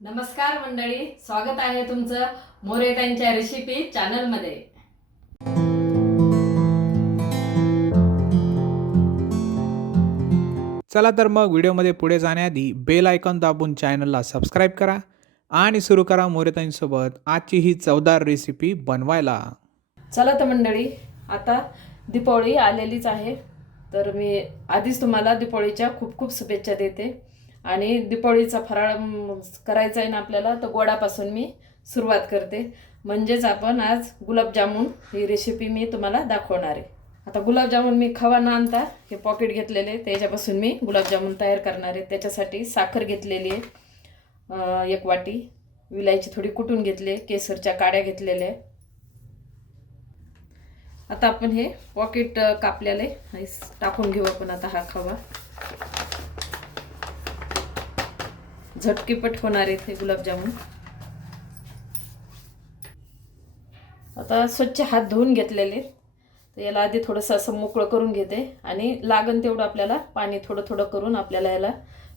नमस्कार मंडळी स्वागत आहे तुमचं मोरेतांच्या रेसिपी चॅनलमध्ये चला तर मग व्हिडिओमध्ये पुढे जाण्याआधी बेल आयकॉन दाबून चॅनलला सबस्क्राईब करा आणि सुरू करा मोरेताईंसोबत आजची ही चवदार रेसिपी बनवायला. चला तर मंडळी आता दीपावळी आलेलीच आहे. तर मी आधीच तुम्हाला दीपावळीच्या खूप खूप शुभेच्छा देते. आणि दीपावळीचा फराळ करायचा आहे ना आपल्याला तर गोडापासून मी सुरुवात करते. म्हणजेच आपण आज गुलाबजामुन ही रेसिपी मी तुम्हाला दाखवणार आहे. आता गुलाबजामुन मी खवा न आणता हे पॉकेट घेतलेले त्याच्यापासून मी गुलाबजामुन तयार करणार आहे. त्याच्यासाठी साखर घेतलेली आहे एक वाटी. विलायची थोडी कुटून घेतले केसरच्या काड्या घेतलेल्या आहे. आता आपण हे पॉकेट अ, टाकून घेऊ आपण आता हा खवा. झटकीपट होणार आहेत हे गुलाबजामुन. आता स्वच्छ हात धुवून घेतलेले. तर याला आधी थोडंसं असं मोकळं करून घेते. आणि लागन तेवढं आपल्याला पाणी थोडं थोडं करून आपल्याला याला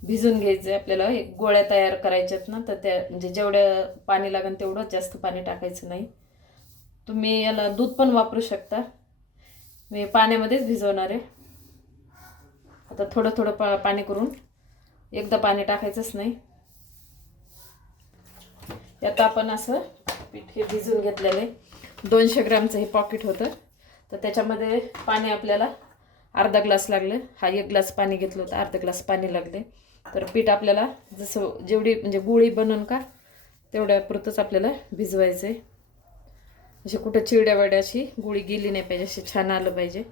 भिजून घ्यायचं आहे आपल्याला एक गोळ्या तयार करायच्यात ना तर त्या म्हणजे जेवढ्या पाणी लागेल तेवढं जास्त पाणी टाकायचं नाही. तुम्ही याला दूध पण वापरू शकता. मी पाण्यामध्येच भिजवणार आहे. आता थोडं थोडं पा पाणी करून एकदा पाणी टाकायचंच नाही. यात आपण असं पीठ हे भिजून घेतलेलं. आहे दोनशे ग्रॅमचं हे पॉकेट होतं. तर त्याच्यामध्ये पाणी आपल्याला अर्धा ग्लास लागलं. हा एक ग्लास पाणी घेतलं होतं अर्धा ग्लास पाणी लागले. तर पीठ आपल्याला जसं जेवढी म्हणजे गुळी बनवून का तेवढ्या पुरतंच आपल्याला भिजवायचं आहे अशी कुठं चिरड्या अशी गुळी गेली नाही पाहिजे अशी छान आलं पाहिजे.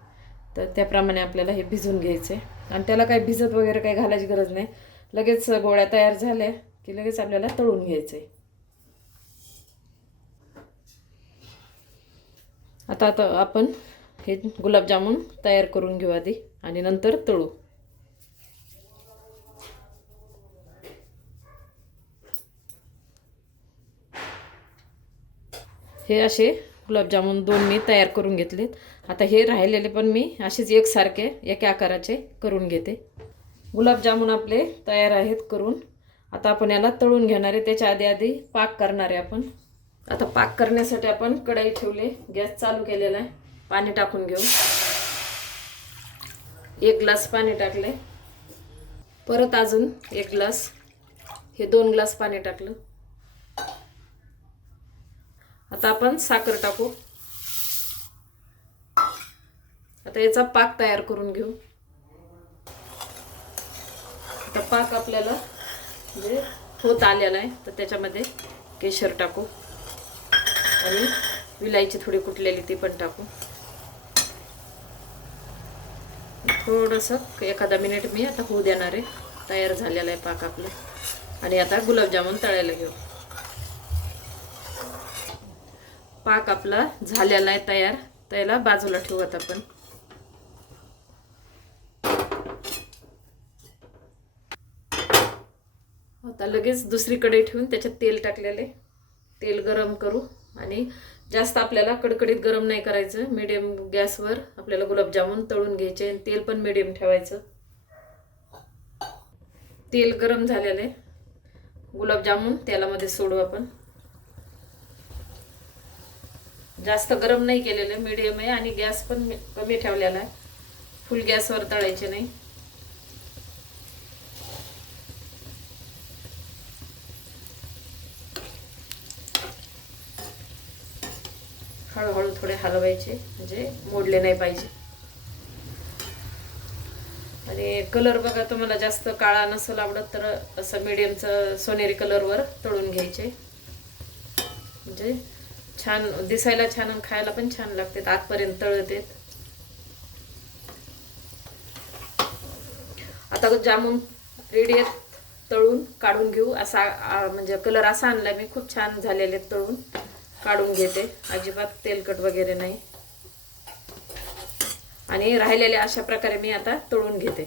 तर त्याप्रमाणे आपल्याला हे भिजून घ्यायचं आहे आणि त्याला काही भिजत वगैरे काही घालायची गरज नाही. लगेच गोळ्या तयार झाल्या की लगेच आपल्याला तळून घ्यायचं आहे आता आता आपण हे गुलाबजामुन तयार करून घेऊ आधी आणि नंतर तळू. हे असे गुलाबजामुन दोन मी तयार करून घेतलेत. आता हे राहिलेले पण मी असेच एकसारखे एका आकाराचे करून घेते. गुलाबजामुन आपले तयार आहेत करून. आता आपण याला तळून घेणार आहे. त्याच्या आधी आधी पाक करणार आहे आपण. आता पाक करण्यासाठी आपण कढई ठेवले. गॅस चालू केलेला आहे. पाणी टाकून घेऊ. एक ग्लास पाणी टाकले परत अजून एक ग्लास. हे दोन ग्लास पाणी टाकलं. आता आपण साखर टाकू. आता याचा पाक तयार करून घेऊ. आता पाक आपल्याला म्हणजे होत आलेला आहे. तर त्याच्यामध्ये केशर टाकू. आणि विलायची थोडी कुटलेली ती पण टाकू. थोडंसं एखादा मिनिट मी आता होऊ देणार आहे. तयार झालेला आहे पाक आपला. आणि आता गुलाबजामुन तळायला घेऊ. पाक आपला झालेला आहे तयार. त्याला बाजूला ठेवू आता आपण. आता लगेच दुसरीकडे ठेवून त्याच्यात तेल टाकलेले तेल गरम करू. आणि जास्त आपल्याला कडकडीत गरम नाही करायचं. मिडियम गॅसवर आपल्याला गुलाबजामुन तळून घ्यायचे आणि तेल पण मिडियम ठेवायचं. तेल गरम झालेलं आहे. गुलाबजामुन तेलामध्ये सोडू आपण. जास्त गरम नाही केलेलं मिडियम आहे आणि गॅस पण कमी ठेवलेला आहे. फुल गॅसवर तळायचे नाही. हळूहळू थोडे हलवायचे म्हणजे मोडले नाही पाहिजे. आणि कलर बघा तुम्हाला जास्त काळा नसेल आवडत तर असं मिडियमचं सोनेरी कलरवर तळून घ्यायचे. म्हणजे छान दिसायला छान आणि खायला पण छान लागते आतपर्यंत तळतेत. आता जामून रेडी आहेत तळून काढून घेऊ. असा म्हणजे कलर असा आणला मी खूप छान झालेले आहेत तळून. काढून घेते. अजिबात तेलकट वगैरे नाही. आणि राहिलेले अशा प्रकारे मी आता तळून घेते.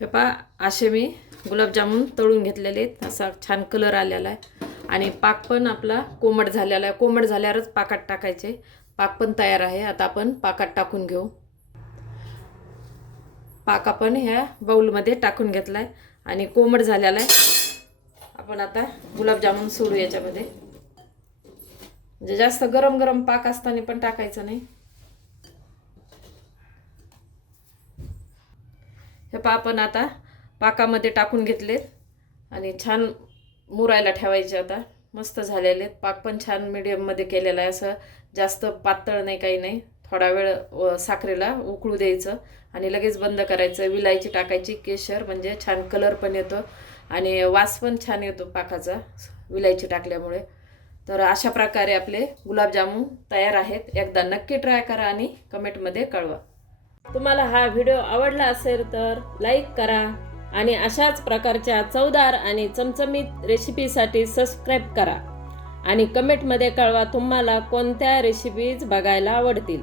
हे पहा असे मी गुलाबजामुन तळून घेतलेले आहेत. असा छान कलर आलेला आहे. आणि पाक पण आपला कोमट झालेला आहे. कोमट झाल्यावरच पाकात टाकायचे. पाक पण तयार आहे. आता आपण पाकात टाकून घेऊ. पाक आपण ह्या बाऊलमध्ये टाकून घेतलाय. आणि कोमट झालेला आहे. आपण आता गुलाबजामुन सोडू याच्यामध्ये. म्हणजे जास्त गरम गरम पाक असताना पण टाकायचं नाही. हे पा आपण आता पाकामध्ये टाकून घेतलेत आणि छान मुरायला ठेवायचे आता. मस्त झालेले आहेत. पाक पण छान मिडियममध्ये केलेला आहे. असं जास्त पातळ नाही काही नाही. थोडा वेळ साखरेला उकळू द्यायचं आणि लगेच बंद करायचं. विलायची टाकायची केशर म्हणजे छान कलर पण येतो. आणि वास पण छान येतो पाकाचा विलायची टाकल्यामुळे. तर अशा प्रकारे आपले गुलाबजामुन तयार आहेत. एकदा नक्की ट्राय करा आणि कमेंटमध्ये कळवा. तुम्हाला हा व्हिडिओ आवडला असेल तर लाईक करा आणि अशाच प्रकारच्या चवदार आणि चमचमीत रेसिपीसाठी सबस्क्राईब करा. आणि कमेंटमध्ये कळवा तुम्हाला कोणत्या रेसिपीज बघायला आवडतील.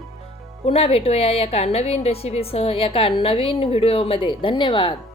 पुन्हा भेटूया एका नवीन रेसिपीसह एका नवीन व्हिडिओमध्ये. धन्यवाद.